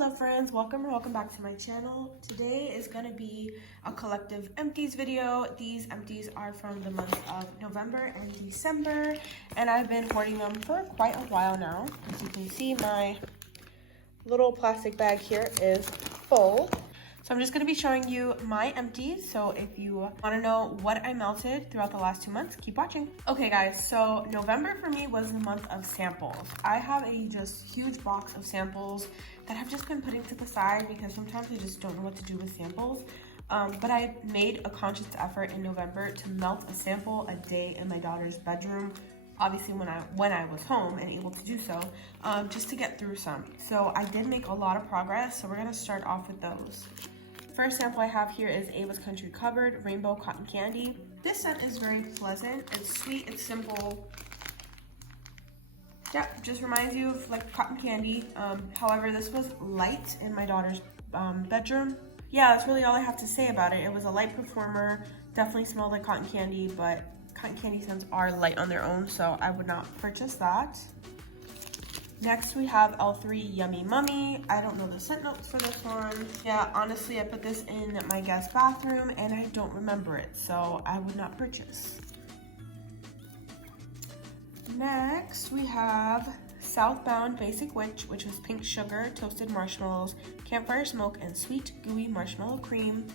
Hello friends, welcome back to my channel. Today is going to be a collective empties video. These empties are from the month of November and December, and I've been hoarding them for quite a while now. As you can see, my little plastic bag here is full. So I'm just going to be showing you my empties. So if you want to know what I melted throughout the last 2 months, keep watching. Okay guys, so November for me was the month of samples. I have a just huge box of samples that I've just been putting to the side because sometimes I just don't know what to do with samples. But I made a conscious effort in November to melt a sample a day in my daughter's bedroom. Obviously when I was home and able to do so, just to get through some. So I did make a lot of progress, so we're gonna start off with those. First sample I have here is Ava's Country Cupboard Rainbow Cotton Candy. This scent is very pleasant. It's sweet, it's simple. Yeah, just reminds you of like cotton candy. However, this was light in my daughter's bedroom. Yeah, that's really all I have to say about it. It was a light performer, definitely smelled like cotton candy, but cotton candy scents are light on their own, so I would not purchase that. Next we have L3 Yummy Mummy. I don't know the scent notes for this one. Yeah, honestly, I put this in my guest bathroom and I don't remember it, so I would not purchase. Next we have Southbound Basic Witch, which was pink sugar, toasted marshmallows, campfire smoke, and sweet gooey marshmallow cream.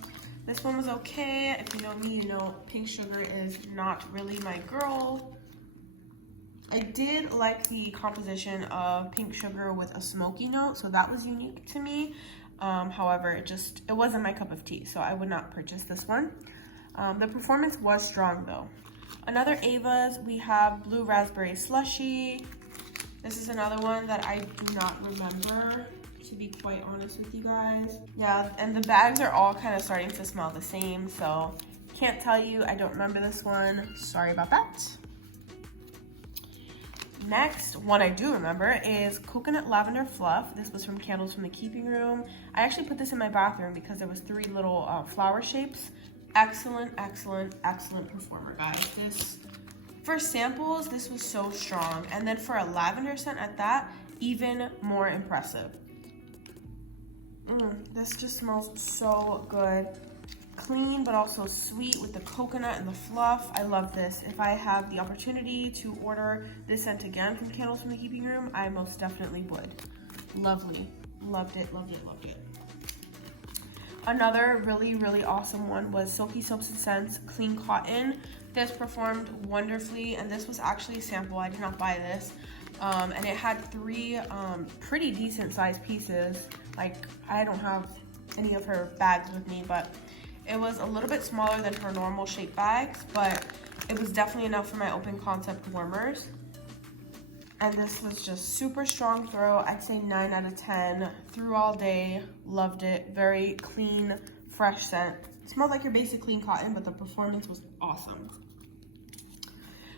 This one was okay. If you know me, you know pink sugar is not really my girl. I did like the composition of pink sugar with a smoky note, so that was unique to me. However, it wasn't my cup of tea, so I would not purchase this one. The performance was strong though. Another Ava's, we have Blue Raspberry Slushy. This is another one that I do not remember, to be quite honest with you guys. Yeah, and the bags are all kind of starting to smell the same, so can't tell you, I don't remember this one. Sorry about that. Next one I do remember is Coconut Lavender Fluff. This was from Candles from the Keeping Room. I actually put this in my bathroom because there was 3 little flower shapes. Excellent, excellent, excellent performer, guys. This, for samples, this was so strong. And then for a lavender scent at that, even more impressive. This just smells so good. Clean, but also sweet with the coconut and the fluff. I love this. If I have the opportunity to order this scent again from Candles from the Keeping Room, I most definitely would. Lovely. Loved it, loved it, loved it. Another really, really awesome one was Silky Soaps and Scents Clean Cotton. This performed wonderfully, and this was actually a sample. I did not buy this. And it had 3 pretty decent sized pieces. Like, I don't have any of her bags with me, but it was a little bit smaller than her normal shape bags, but it was definitely enough for my open concept warmers. And this was just super strong throw. I'd say 9 out of 10. Threw all day, loved it. Very clean, fresh scent. It smelled like your basic clean cotton, but the performance was awesome.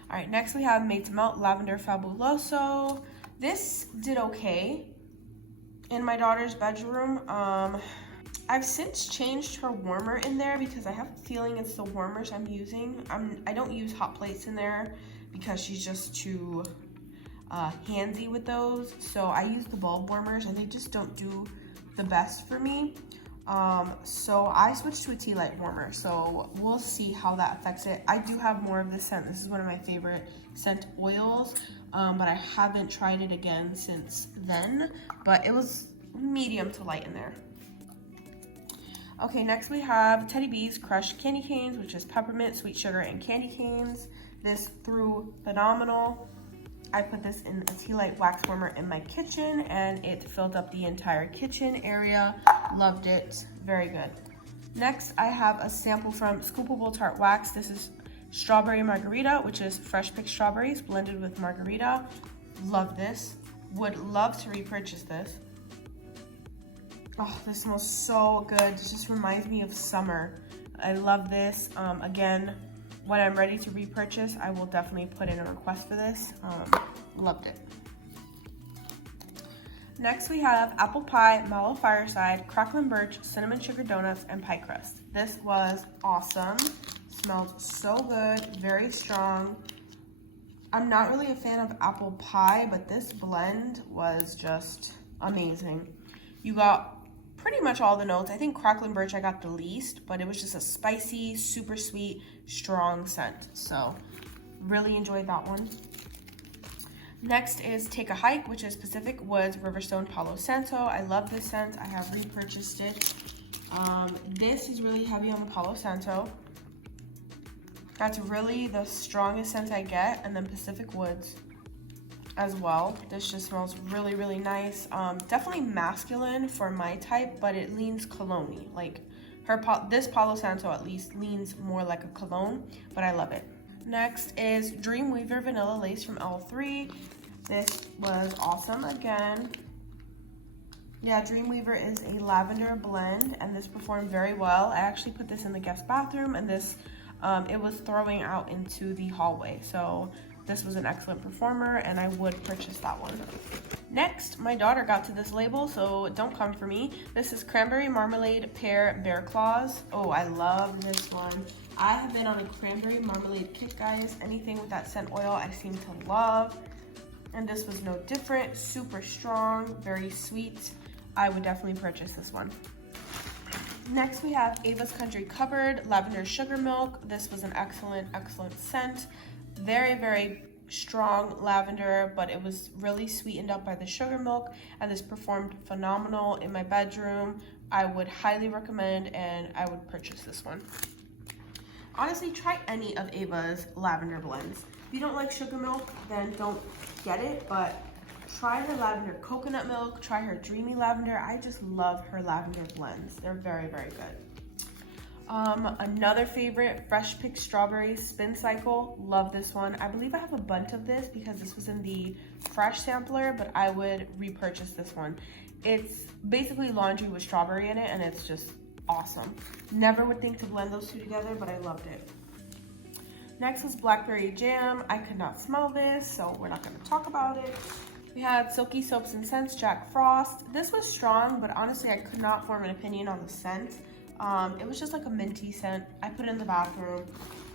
All right, next we have Made to Melt Lavender Fabuloso. This did okay in my daughter's bedroom. I've since changed her warmer in there because I have a feeling it's the warmers I'm using. I don't use hot plates in there because she's just too handsy with those. So I use the bulb warmers and they just don't do the best for me. So I switched to a tea light warmer. So we'll see how that affects it. I do have more of this scent. This is one of my favorite scent oils, but I haven't tried it again since then. But it was medium to light in there. Okay, next we have Teddy B's Crushed Candy Canes, which is peppermint, sweet sugar, and candy canes. This threw phenomenal. I put this in a tea light wax warmer in my kitchen, and it filled up the entire kitchen area. Loved it. Very good. Next, I have a sample from Scoopable Tart Wax. This is Strawberry Margarita, which is fresh picked strawberries blended with margarita. Love this. Would love to repurchase this. Oh, this smells so good. It just reminds me of summer. I love this. Again, when I'm ready to repurchase, I will definitely put in a request for this. Loved it. Next, we have Apple Pie, Mallow Fireside, Cracklin' Birch, Cinnamon Sugar Donuts, and Pie Crust. This was awesome. Smelled so good, very strong. I'm not really a fan of apple pie, but this blend was just amazing. You got pretty much all the notes. I think Crackling Birch I got the least, but it was just a spicy, super sweet, strong scent. So really enjoyed that one. Next is Take a Hike, which is Pacific Woods Riverstone Palo Santo. I love this scent. I have repurchased it. This is really heavy on the Palo Santo. That's really the strongest scent I get. And then Pacific Woods as well. This just smells really, really nice. Definitely masculine for my type, but it leans cologne-y. Like this Palo Santo at least leans more like a cologne, but I love it. Next is Dreamweaver Vanilla Lace from L3. This was awesome again. Yeah, Dreamweaver is a lavender blend, and this performed very well. I actually put this in the guest bathroom, and this it was throwing out into the hallway. So this was an excellent performer, and I would purchase that one. Next, my daughter got to this label, so don't come for me. This is Cranberry Marmalade Pear Bear Claws. Oh, I love this one. I have been on a cranberry marmalade kick, guys. Anything with that scent oil I seem to love. And this was no different. Super strong, very sweet. I would definitely purchase this one. Next, we have Ava's Country Cupboard Lavender Sugar Milk. This was an excellent, excellent scent. Very, very strong lavender, but it was really sweetened up by the sugar milk, and this performed phenomenal in my bedroom. I would highly recommend, and I would purchase this one. Honestly, try any of Ava's lavender blends. If you don't like sugar milk, then don't get it, but try her lavender coconut milk, try her dreamy lavender. I just love her lavender blends. They're very, very good. Another favorite, Fresh Picked Strawberry Spin Cycle. Love this one. I believe I have a bunch of this because this was in the fresh sampler, but I would repurchase this one. It's basically laundry with strawberry in it, and it's just awesome. Never would think to blend those two together, but I loved it. Next is Blackberry Jam. I could not smell this, so we're not going to talk about it. We had Silky Soaps and Scents Jack Frost. This was strong, but honestly, I could not form an opinion on the scent. It was just like a minty scent. I put it in the bathroom.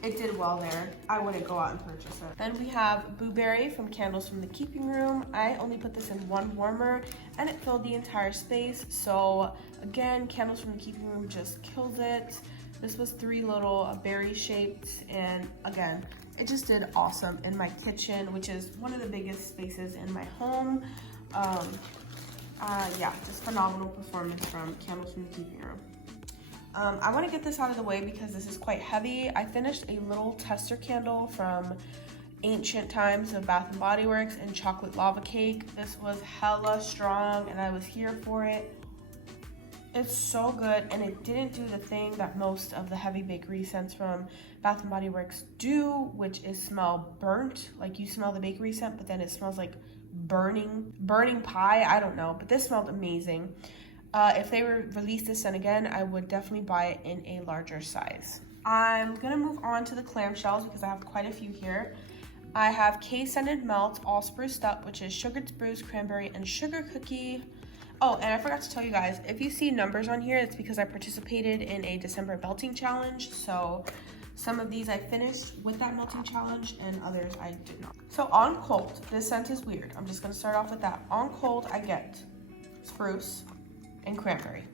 It did well there. I wouldn't go out and purchase it. Then we have Boo Berry from Candles from the Keeping Room. I only put this in one warmer, and it filled the entire space. So again, Candles from the Keeping Room just kills it. This was 3 little berry shaped, and again, it just did awesome in my kitchen, which is one of the biggest spaces in my home. Yeah, just phenomenal performance from Candles from the Keeping Room. I want to get this out of the way because this is quite heavy. I finished a little tester candle from Ancient Times of Bath & Body Works in Chocolate Lava Cake. This was hella strong, and I was here for it. It's so good, and it didn't do the thing that most of the heavy bakery scents from Bath & Body Works do, which is smell burnt. Like, you smell the bakery scent, but then it smells like burning pie. I don't know, but this smelled amazing. If they release this scent again, I would definitely buy it in a larger size. I'm gonna move on to the clamshells because I have quite a few here. I have K-Scented Melt All Spruced Up, which is sugared spruce, cranberry, and sugar cookie. Oh, and I forgot to tell you guys, if you see numbers on here, it's because I participated in a December melting challenge. So some of these I finished with that melting challenge, and others I did not. So on cold, this scent is weird. I'm just gonna start off with that. On cold, I get spruce and cranberry.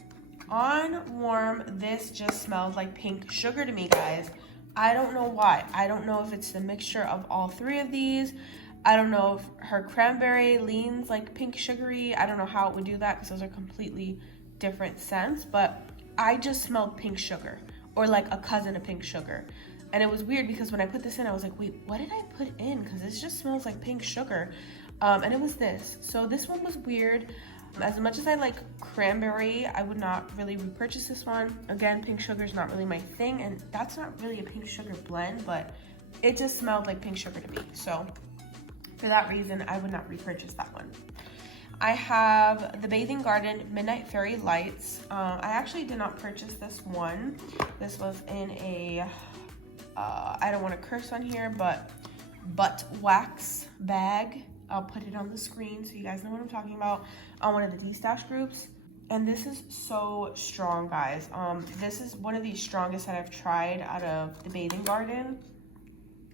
On warm, this just smells like pink sugar to me, guys. I don't know why. I don't know if it's the mixture of all 3 of these. I don't know if her cranberry leans like pink sugary. I don't know how it would do that because those are completely different scents, but I just smelled pink sugar, or like a cousin of pink sugar. And it was weird because when I put this in, I was like, wait, what did I put in? Because this just smells like pink sugar. And it was this. So this one was weird. As much as I like cranberry, I would not really repurchase this one. Again, pink sugar is not really my thing, and that's not really a pink sugar blend, but it just smelled like pink sugar to me. So for that reason, I would not repurchase that one. I have the Bathing Garden Midnight Fairy Lights. I actually did not purchase this one. This was in a, I don't want to curse on here, but butt wax bag. I'll put it on the screen so you guys know what I'm talking about, on one of the D-Stash groups. And this is so strong, guys. This is one of the strongest that I've tried out of the Bathing Garden.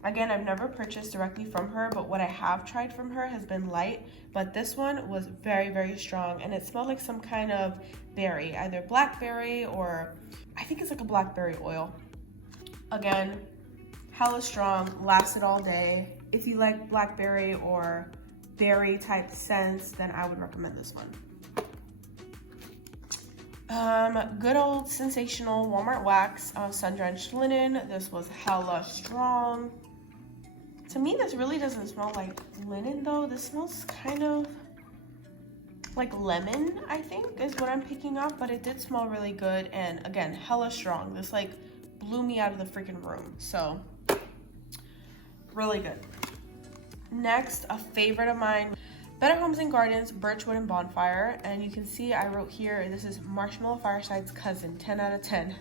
Again, I've never purchased directly from her, but what I have tried from her has been light, but this one was very, very strong, and it smelled like some kind of berry, either blackberry or I think it's like a blackberry oil. Again, hella strong, lasted all day. If you like blackberry or berry type scents, then I would recommend this one. Good old sensational Walmart Wax sun-drenched linen. This was hella strong. To me, this really doesn't smell like linen though. This smells kind of like lemon, I think, is what I'm picking up, but it did smell really good, and again, hella strong. This like blew me out of the freaking room, so really good. Next, a favorite of mine, Better Homes and Gardens Birchwood and Bonfire, and you can see I wrote here, this is Marshmallow Fireside's cousin, 10 out of 10.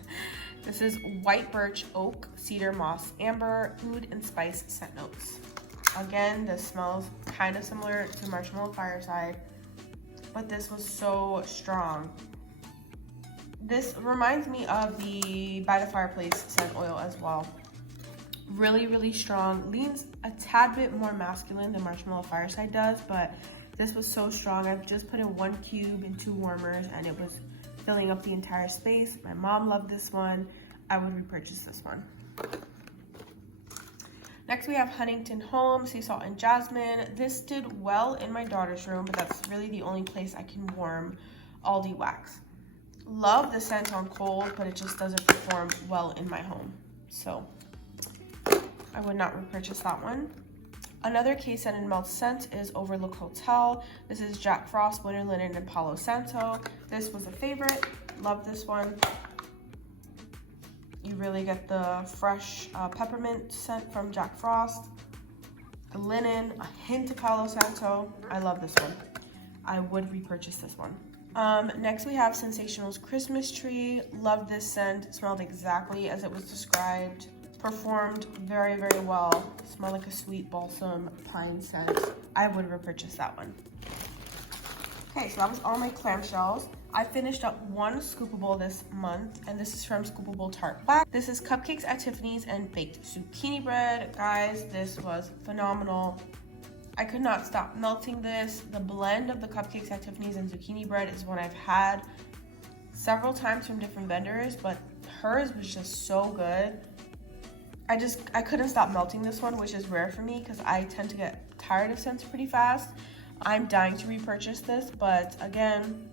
This is white birch, oak, cedar, moss, amber, oud, and spice scent notes. Again, this smells kind of similar to Marshmallow Fireside, but this was so strong. This reminds me of the By the Fireplace scent oil as well. Really, really strong. Leans a tad bit more masculine than Marshmallow Fireside does, but this was so strong. I've just put in 1 cube and 2 warmers, and it was filling up the entire space. My mom loved this one. I would repurchase this one. Next, we have Huntington Home Sea Salt and Jasmine. This did well in my daughter's room, but that's really the only place I can warm Aldi wax. Love the scent on cold, but it just doesn't perform well in my home. So I would not repurchase that one. Another case and melt scent is Overlook Hotel. This is Jack Frost, Winter Linen, and Palo Santo. This was a favorite. Love this one. You really get the fresh peppermint scent from Jack Frost, the linen, a hint of Palo Santo. I love this one. I would repurchase this one. Next we have Sensational's Christmas Tree. Love this scent. It smelled exactly as it was described. Performed very, very well. Smelled like a sweet balsam pine scent. I would repurchase that one. Okay, so that was all my clamshells. I finished up 1 scoopable this month, and this is from Scoopable Tart Black. This is Cupcakes at Tiffany's and Baked Zucchini Bread. Guys, this was phenomenal. I could not stop melting this. The blend of the Cupcakes at Tiffany's and Zucchini Bread is one I've had several times from different vendors, but hers was just so good. I couldn't stop melting this one, which is rare for me because I tend to get tired of scents pretty fast. I'm dying to repurchase this, but again,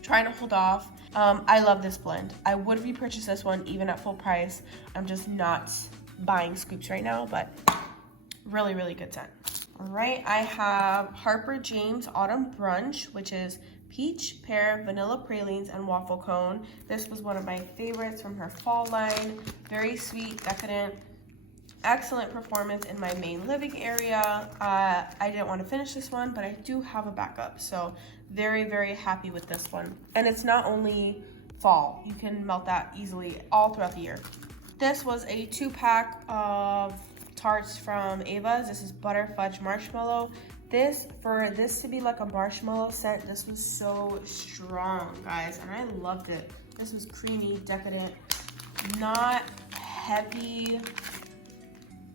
trying to hold off. I love this blend. I would repurchase this one even at full price. I'm just not buying scoops right now, but really, really good scent. All right, I have Harper James Autumn Brunch, which is peach, pear, vanilla pralines, and waffle cone. This was one of my favorites from her fall line. Very sweet, decadent. Excellent performance in my main living area. I didn't want to finish this one, but I do have a backup, so very, very happy with this one. And it's not only fall, you can melt that easily all throughout the year. This was a 2-pack of tarts from Ava's. This is Butter Fudge Marshmallow. For this to be like a marshmallow scent, this was so strong, guys, and I loved it. This was creamy, decadent, not heavy,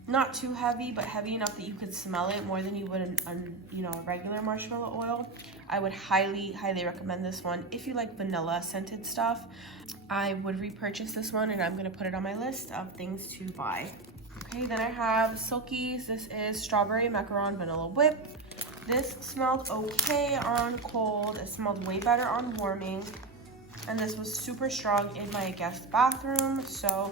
not too heavy, but heavy enough that you could smell it more than you would a regular marshmallow oil. I would highly, highly recommend this one. If you like vanilla scented stuff, I would repurchase this one, and I'm gonna put it on my list of things to buy. Okay, then I have Silky's. This is Strawberry Macaron Vanilla Whip. This smelled okay on cold. It smelled way better on warming. And this was super strong in my guest bathroom. So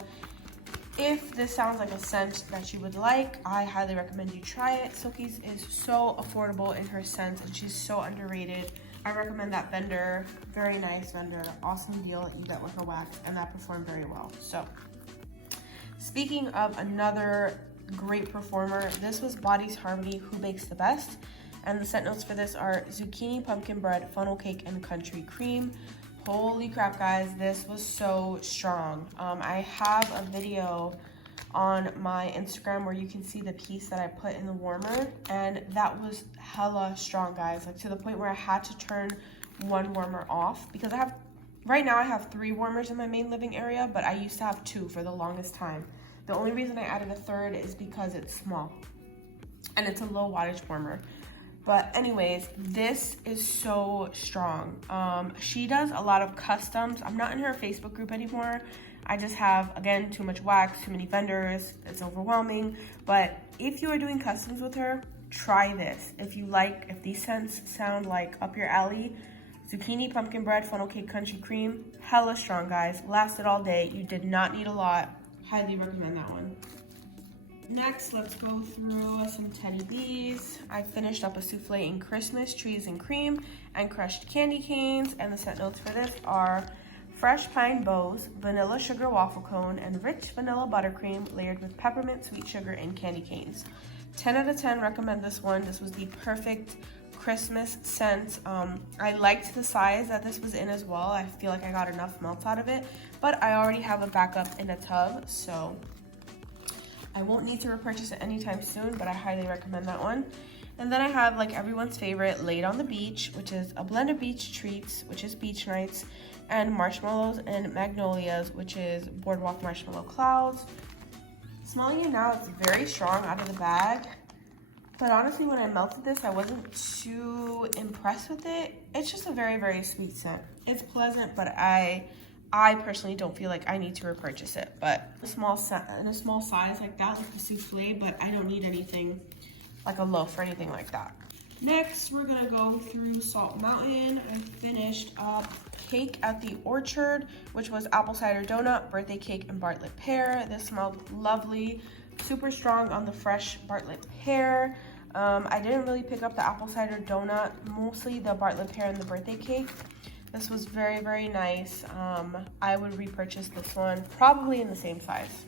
if this sounds like a scent that you would like, I highly recommend you try it. Silky's is so affordable in her scents, and she's so underrated. I recommend that vendor. Very nice vendor. Awesome deal that you get with her wax, and that performed very well. So speaking of another great performer, this was Body's Harmony Who Bakes the Best. And the scent notes for this are zucchini, pumpkin bread, funnel cake, and country cream. Holy crap, guys, this was so strong. I have a video on my Instagram where you can see the piece that I put in the warmer, and that was hella strong, guys, like to the point where I had to turn one warmer off because right now I have 3 warmers in my main living area, but I used to have 2 for the longest time. The only reason I added a third is because it's small and it's a low wattage warmer. But anyways, this is so strong. She does a lot of customs. I'm not in her Facebook group anymore. I just have, again, too much wax, too many vendors. It's overwhelming. But if you are doing customs with her, try this. If these scents sound like up your alley, zucchini, pumpkin bread, funnel cake, country cream, hella strong, guys. Lasted all day. You did not need a lot. Highly recommend that one. Next, let's go through some Teddy B's. I finished up a souffle in Christmas, trees and cream, and crushed candy canes. And the scent notes for this are fresh pine bows, vanilla sugar waffle cone, and rich vanilla buttercream layered with peppermint, sweet sugar, and candy canes. 10 out of 10, recommend this one. This was the perfect Christmas scent. I liked the size that this was in as well. I feel like I got enough melts out of it, but I already have a backup in a tub, so I won't need to repurchase it anytime soon, but I highly recommend that one. And then I have like everyone's favorite, Laid on the Beach, which is a blend of beach treats, which is beach nights, and marshmallows and magnolias, which is boardwalk marshmallow clouds. Smelling it now, it's very strong out of the bag. But honestly, when I melted this, I wasn't too impressed with it. It's just a very, very sweet scent. It's pleasant, but I personally don't feel like I need to repurchase it. But in a small size like that, like the souffle, but I don't need anything like a loaf or anything like that. Next, we're gonna go through Salt Mountain. I finished up cake at the Orchard, which was apple cider donut, birthday cake, and Bartlett pear. This smelled lovely, super strong on the fresh Bartlett pear. I didn't really pick up the apple cider donut, mostly the Bartlett pear and the birthday cake. This was very, very nice. I would repurchase this one, probably in the same size.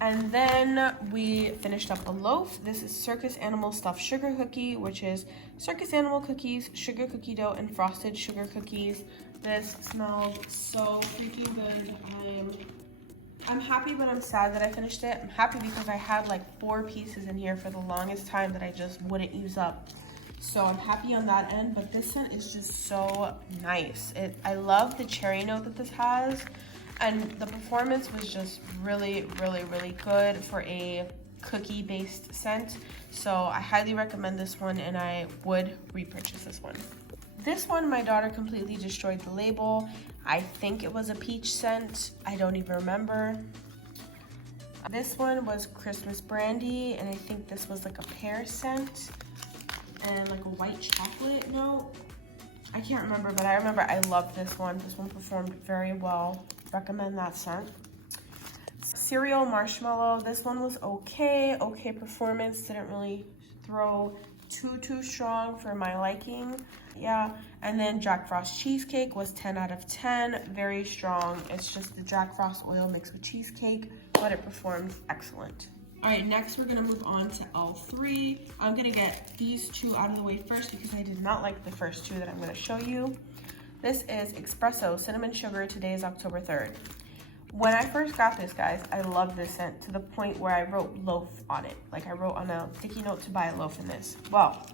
And then we finished up a loaf. This is Circus Animal Stuffed Sugar Cookie, which is Circus Animal cookies, sugar cookie dough, and frosted sugar cookies. This smells so freaking good. I'm happy, but I'm sad that I finished it. I'm happy because I had like 4 pieces in here for the longest time that I just wouldn't use up. So I'm happy on that end, but this scent is just so nice. I love the cherry note that this has. And the performance was just really, really, really good for a cookie-based scent. So I highly recommend this one, and I would repurchase this one. This one, my daughter completely destroyed the label. I think it was a peach scent. I don't even remember. This one was Christmas brandy, and I think this was like a pear scent and like a white chocolate note. I can't remember, but I remember I loved this one. This one performed very well. Recommend that scent. Cereal marshmallow. This one was okay performance. Didn't really throw too strong for my liking. Yeah. And then Jack Frost cheesecake was 10 out of 10. Very strong. It's just the Jack Frost oil mixed with cheesecake, but it performed excellent. All right, next we're gonna move on to L3. I'm gonna get these 2 out of the way first because I did not like the first 2 that I'm gonna show you. This is Espresso Cinnamon Sugar. Today is October 3rd. When I first got this, guys, I loved this scent to the point where I wrote loaf on it. Like I wrote on a sticky note to buy a loaf in this. Well,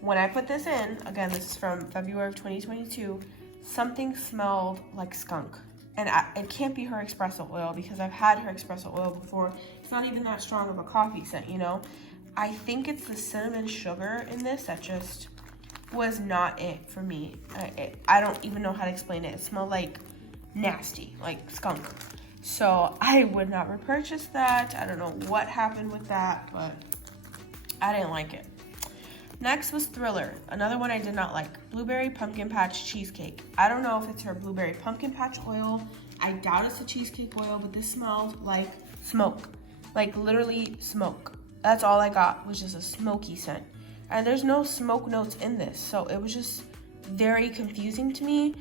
when I put this in, again, this is from February of 2022, something smelled like skunk. And it can't be her espresso oil because I've had her espresso oil before. It's not even that strong of a coffee scent, you know? I think it's the cinnamon sugar in this that just was not it for me. I don't even know how to explain it. It smelled like nasty, like skunk. So I would not repurchase that. I don't know what happened with that, but I didn't like it. Next was Thriller, another one I did not like. Blueberry Pumpkin Patch Cheesecake. I don't know if it's her Blueberry Pumpkin Patch oil. I doubt it's a cheesecake oil, but this smelled like smoke. Like literally smoke. That's all I got was just a smoky scent. And there's no smoke notes in this, so it was just very confusing to me.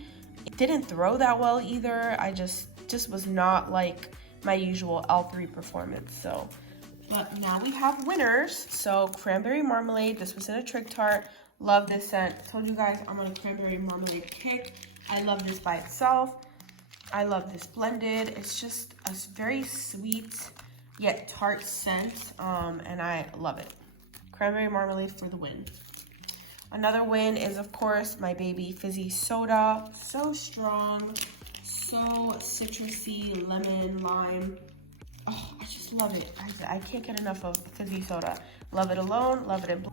It didn't throw that well either. I just was not like my usual L3 performance, so. But now we have winners. So Cranberry Marmalade, this was in a Trig Tart. Love this scent. Told you guys I'm on a Cranberry Marmalade kick. I love this by itself. I love this blended. It's just a very sweet yet tart scent, and I love it. Cranberry Marmalade for the win. Another win is, of course, my baby Fizzy Soda. So strong, so citrusy, lemon, lime. just love it. I can't get enough of fizzy soda. Love it alone, love it in.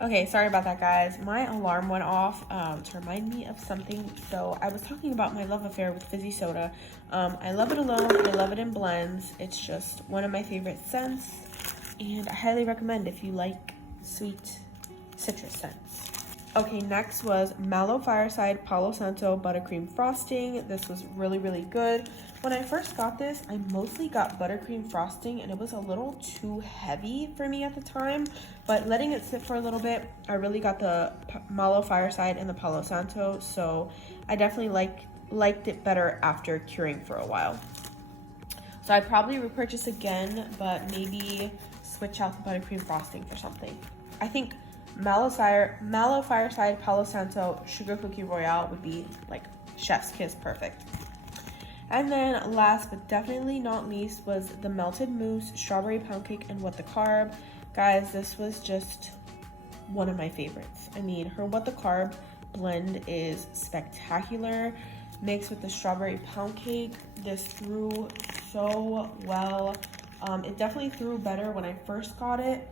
Okay, sorry about that, guys. My alarm went off to remind me of something. So I was talking about my love affair with fizzy soda. I love it alone. I love it in blends. It's just one of my favorite scents, and I highly recommend if you like sweet citrus scents. Okay, next was Mallow Fireside Palo Santo Buttercream Frosting. This was really, really good. When I first got this, I mostly got buttercream frosting, and it was a little too heavy for me at the time. But letting it sit for a little bit, I really got the Mallow Fireside and the Palo Santo, so I definitely liked it better after curing for a while. So I'd probably repurchase again, but maybe switch out the buttercream frosting for something. I think Mallow Fireside Palo Santo Sugar Cookie Royale would be like chef's kiss perfect. And then last but definitely not least was the Melted Mousse Strawberry Pound Cake and What the Carb. Guys, this was just one of my favorites. I mean, her What the Carb blend is spectacular. Mixed with the strawberry pound cake, this threw so well. It definitely threw better when I first got it,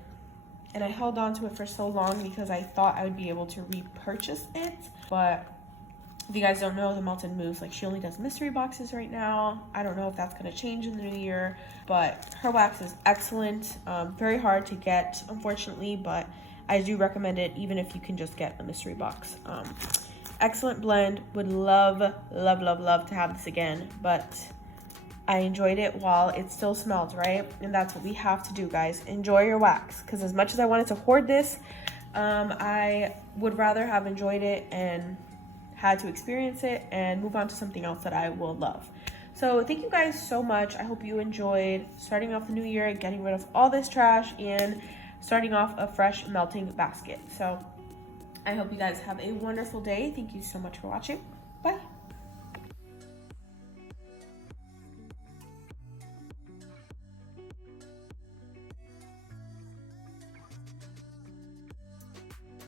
and I held on to it for so long because I thought I would be able to repurchase it. But if you guys don't know, the Melted Mousse, like, she only does mystery boxes right now. I don't know if that's going to change in the new year, but her wax is excellent. Very hard to get, unfortunately, but I do recommend it even if you can just get a mystery box. Excellent blend. Would love to have this again, but I enjoyed it while it still smelled, right? And that's what we have to do, guys. Enjoy your wax, because as much as I wanted to hoard this, I would rather have enjoyed it and had to experience it and move on to something else that I will love. So thank you guys so much. I hope you enjoyed starting off the new year, getting rid of all this trash, and starting off a fresh melting basket. So I hope you guys have a wonderful day. Thank you so much for watching. Bye.